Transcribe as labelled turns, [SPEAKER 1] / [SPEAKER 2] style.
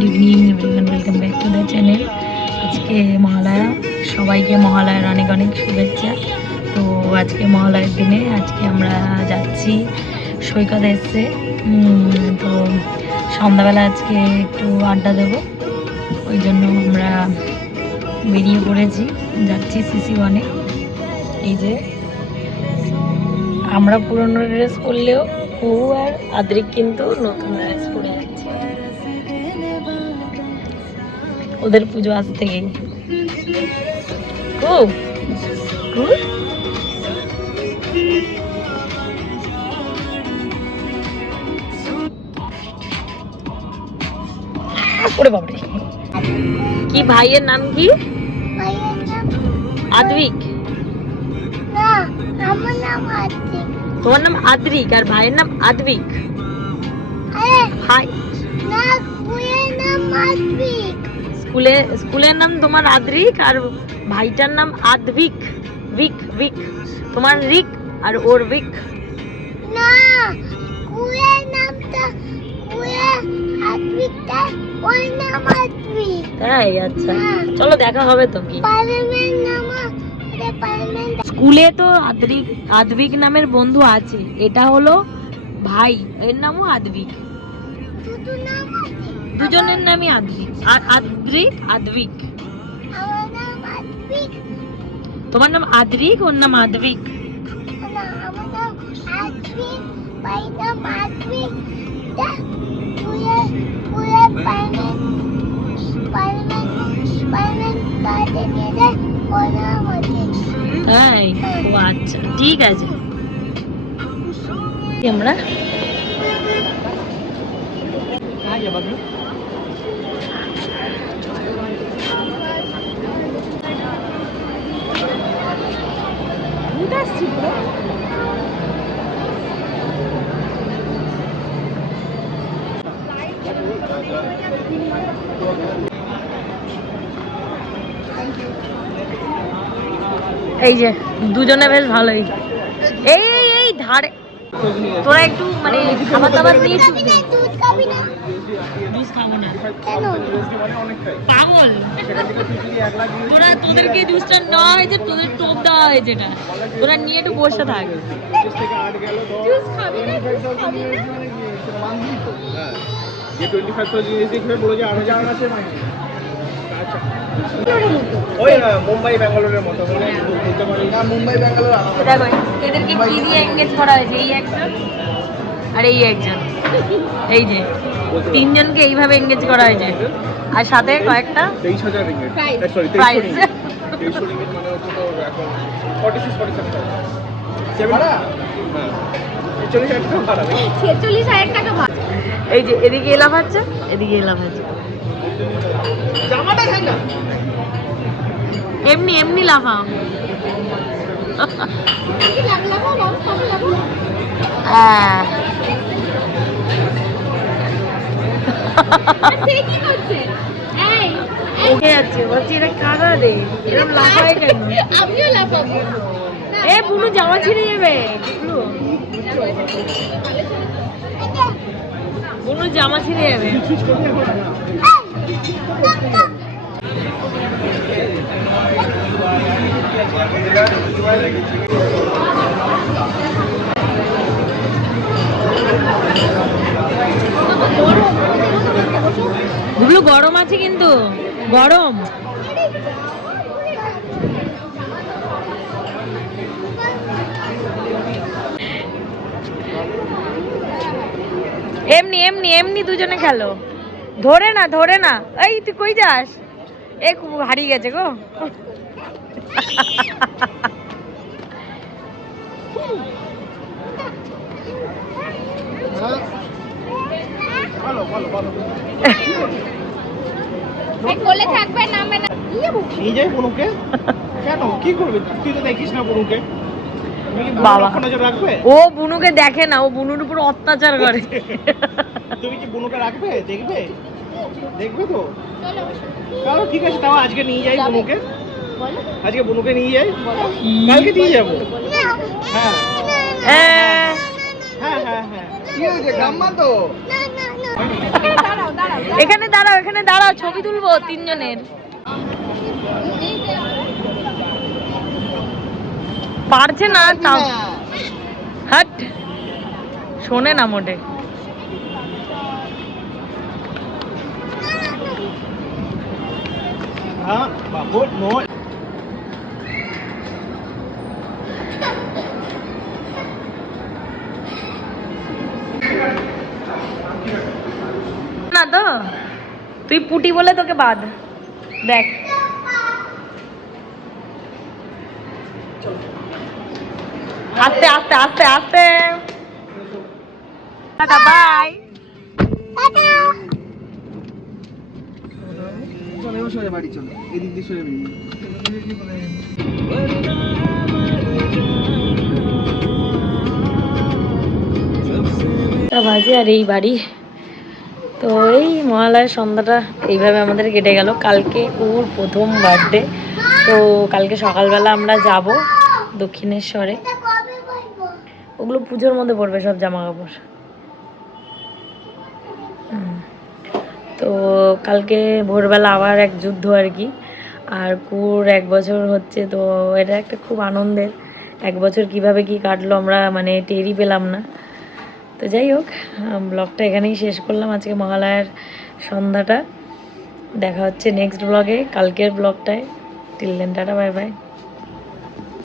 [SPEAKER 1] Good evening everyone welcome back to the channel আজকে মহালয়া, সবাইকে মহালয়ার অনেক অনেক শুভেচ্ছা। তো আজকে মহালয়ার দিনে আজকে আমরা যাচ্ছি সৈকত এসছে তো সন্ধ্যাবেলা আজকে একটু আড্ডা দেবো। ওই জন্য আমরা বেরিয়ে পড়েছি, যাচ্ছি সিসি ওয়ানে। এই যে, আমরা পুরনো ড্রেস করলেও ও আর আদ্রিক কিন্তু নতুন ড্রেস পরে ওদের পুজো আজ থেকেই খুব গুড ওরে বাবরে কি ভাইয়ের নাম কি আদ্রিক
[SPEAKER 2] না আমার নাম আতিক
[SPEAKER 1] তোমার নাম আদ্রিক আর ভাইয়ের নাম আদ্বিক
[SPEAKER 2] আরে
[SPEAKER 1] ভাই
[SPEAKER 2] না কুয়ের নাম আতিক
[SPEAKER 1] স্কুলে স্কুলের নাম তোমার আদ্রিক আর ভাইটার নাম আদ্বিক উইক উইক তোমার রিক আর ওর উইক
[SPEAKER 2] না কুয়ের নামটা
[SPEAKER 1] তাই আচ্ছা। চলো দেখা হবে তো কি স্কুলে তো আদ্রিক আদ্বিক নামের বন্ধু আছে। এটা হলো ভাই এর নামও আদ্বিক
[SPEAKER 2] নাম
[SPEAKER 1] দুজনের নামই আদ্রিক। আদ্বিক
[SPEAKER 2] আমার
[SPEAKER 1] তোমার নাম আদ্রিক ওর নাম তাই? ও আচ্ছা ঠিক আছে। আমরা এই যে দুজনে বেশ ভালোই। এই এই ধারে। তোরা একটু মানে খাবার দাবার নিয়ে জুস খাব না। পাগল। তোরা তোদেরকে জুসটা নেওয়া হয়েছে তোদের টোপ দেওয়া হয়েছে এটা তোরা নিয়ে একটু বসে থাক।
[SPEAKER 2] জুস খাবি না জুস খাবি না।
[SPEAKER 3] যে টোয়েন্টি ফাইভ জিনিস দেখবে বলে যে আরও যাওয়ার আছে মানে। আচ্ছা। ওই মুম্বাই ব্যাঙ্গালোরের মতো। মানে বলতে পারি। না মুম্বাই ব্যাঙ্গালোর
[SPEAKER 1] দেখো এদেরকে কি দিয়ে এঙ্গেজ করা হয়েছে? এই একজন। আর এই একজন। এই যে। তিনজনকে এইভাবে এঙ্গেজ করা হয়েছে। আর সাথে কয়েকটা প্রাইস
[SPEAKER 3] রিঙ্গিট মানে হ্যাঁ।
[SPEAKER 1] এই যে এদিকে এলাম হচ্ছে এদিকে এলাম হচ্ছে।
[SPEAKER 3] জামাটা খাই না।
[SPEAKER 1] এমনি এমনি লাফাও। হ্যাঁ। উঠে যাচ্ছে বলছি এটা কাদা রে? এরকম লাফায় কেন?
[SPEAKER 2] আমিও লাফাবো।
[SPEAKER 1] এ বুনু জামা ছিঁড়ে যাবে। বুনু জামা ছিঁড়ে যাবে। গুলো গরম আছে কিন্তু। গরম। এমনি এমনি এমনি দুজনে খেলো। ধরে না ধরে না। এই, তুই কই যাস? এ, খুব হারিয়ে গেছে গো।
[SPEAKER 3] নিয়ে যাই বনুকে? কেন? কি করবে? তুই তো দেখিস না বনুকে।
[SPEAKER 1] বাবা। ও বুনুকে দেখে না ও বুনুর উপর অত্যাচার করে।
[SPEAKER 3] তুমি কি বনুকে রাখবে? দেখবে? দেখবে তো?
[SPEAKER 2] চলো
[SPEAKER 3] ঠিক আছে তাও আজকে নিয়ে যাই? বনুকে। আজকে বনুকে নিয়ে যাই। কালকে নিয়ে যাব।
[SPEAKER 2] না
[SPEAKER 3] হ্যাঁ।
[SPEAKER 1] হ্যাঁ
[SPEAKER 3] হ্যাঁ হ্যাঁ। হ্যাঁ কি হয়েছে গ্রাম্মা তো?
[SPEAKER 2] না না না। দাঁড়াও দাঁড়াও
[SPEAKER 1] এখানে দাঁড়াও। এখানে দাঁড়াও ছবি তুলবো তিনজনের। পারছে না তাও হাট। শোনে না মোটে।
[SPEAKER 3] হ্যাঁ না
[SPEAKER 1] তো তুই পুটি বলে তোকে বাদ। দেখ। আস্তে আস্তে আস্তে আস্তে। Tata bye.
[SPEAKER 3] চলে সরে বাড়ি চলে। এদিক দিয়ে সরে
[SPEAKER 1] বাজে আর এই বাড়ি তো এই মহালয়ের সন্ধ্যাটা এইভাবে আমাদের কেটে গেল। কালকে ওর প্রথম বার্থডে তো কালকে সকালবেলা আমরা যাব দক্ষিণেশ্বরে। ওগুলো পুজোর মধ্যে পড়বে সব জামা কাপড়। তো কালকে ভোরবেলা আবার এক যুদ্ধ আর কি। আর কুর এক বছর হচ্ছে তো এটা একটা খুব আনন্দের। এক বছর কীভাবে কি কাটলো আমরা মানে টেরই পেলাম না। তো যাই হোক ব্লগটা এখানেই শেষ করলাম। আজকে মহালয়ার সন্ধ্যাটা। দেখা হচ্ছে নেক্সট ব্লগে কালকের ব্লগটায় till then tata bye bye